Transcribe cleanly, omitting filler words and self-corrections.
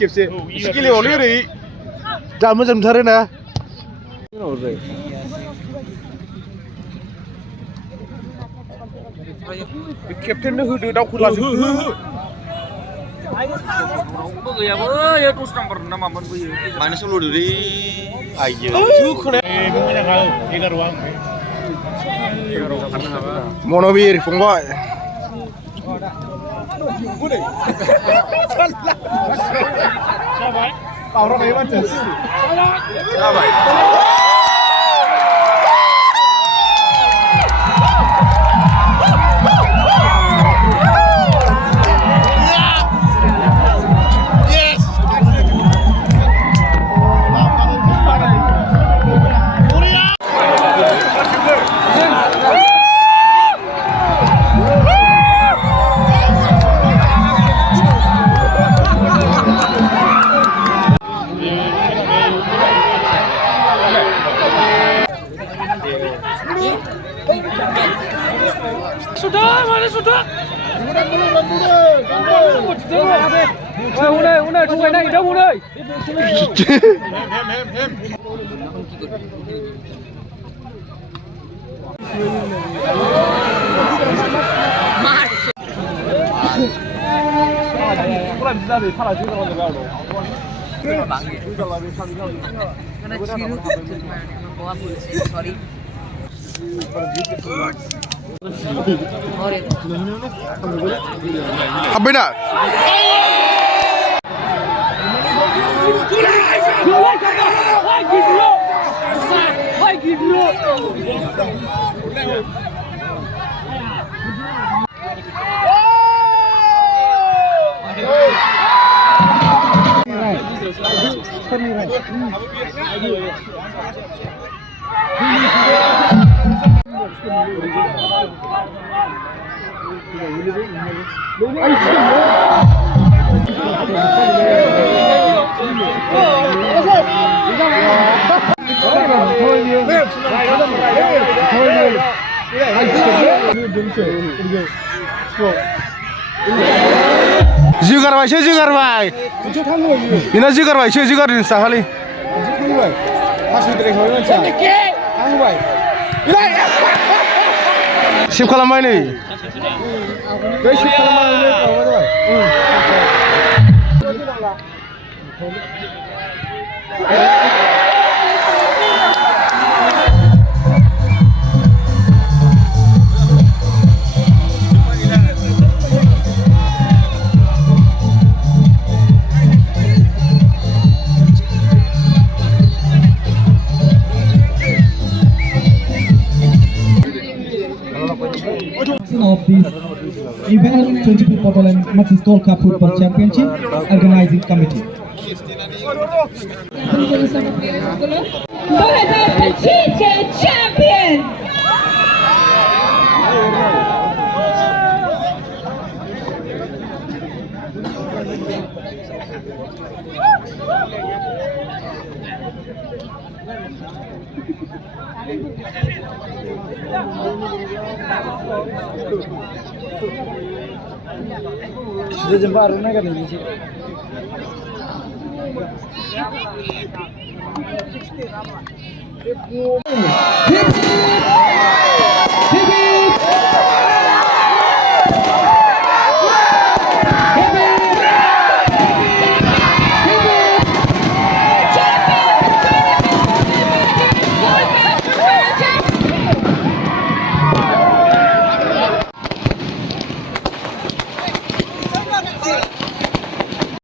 खेबसे गेलेबावलै ओरै जा मोजां नुथारो ना खेबथेननो होदो दावखोलाजोबदो गैयाबो दस नाम्बार ना मामोन बैयो माने सल' दै आइयो मन'बिर फंबाय जाबाय Sudah, mana sudah? Udah, tunggu naik dah udah. हाबबाय ना जोगारबाय बेना जोगारबायसो जोगारदों साहालै सेभ खालामबाय नै of this event, 20 Football and Maxis Gold Cup Football Championship Organizing Committee. 2015 champions. Sudah jumpa Aruna kan ini sih. Hip